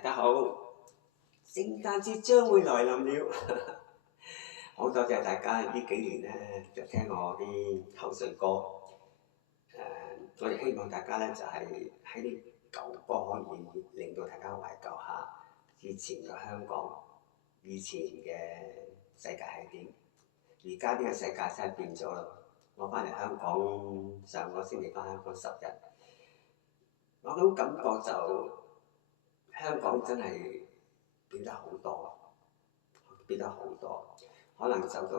大家好，聖誕節將會來臨了，好多謝大家呢幾年咧就聽我啲口水歌，我亦希望大家咧就係喺啲舊歌可以令到大家懷舊下以前嘅香港，以前嘅世界係點。而家呢個世界真係變咗啦！我翻嚟香港上個星期翻香港10日，我種感覺就香港真係變得好多，可能受到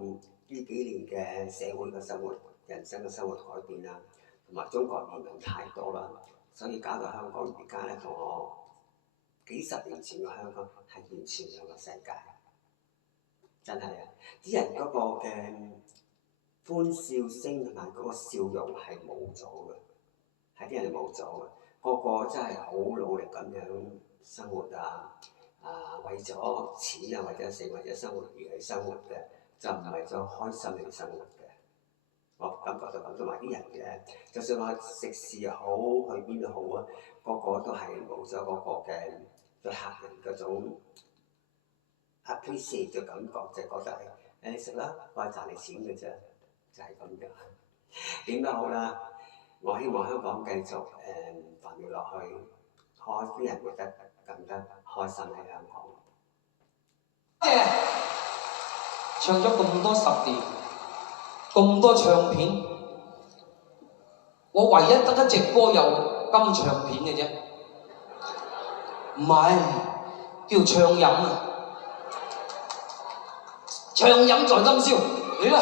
呢幾年嘅社會嘅生活、人生嘅生活改變啦，同埋中國移民太多啦，所以搞到香港而家咧同我幾十年前嘅香港係完全兩個世界。真係啊！啲人嗰個嘅歡笑聲同埋嗰個笑容係冇咗嘅，係啲人冇咗嘅。個個真係好努力咁樣生活為咗錢啊，或者食或者生活而去生活嘅，就唔係咗開心去生活嘅。我感覺到咁，同埋啲人嘅，就算我食肆又好，去邊都好啊，個個都係冇咗嗰個嘅對客人嗰種appreciate嘅感覺，就覺得你食啦，我係賺你錢嘅啫，就係咁樣。點都好啦，我希望香港繼續繁榮落去，啲人活得更加開心喺香港。唱咗咁多10年，咁多唱片，我唯一得一隻歌有金唱片嘅啫，唔係叫唱飲啊！唱飲在今宵，你啦！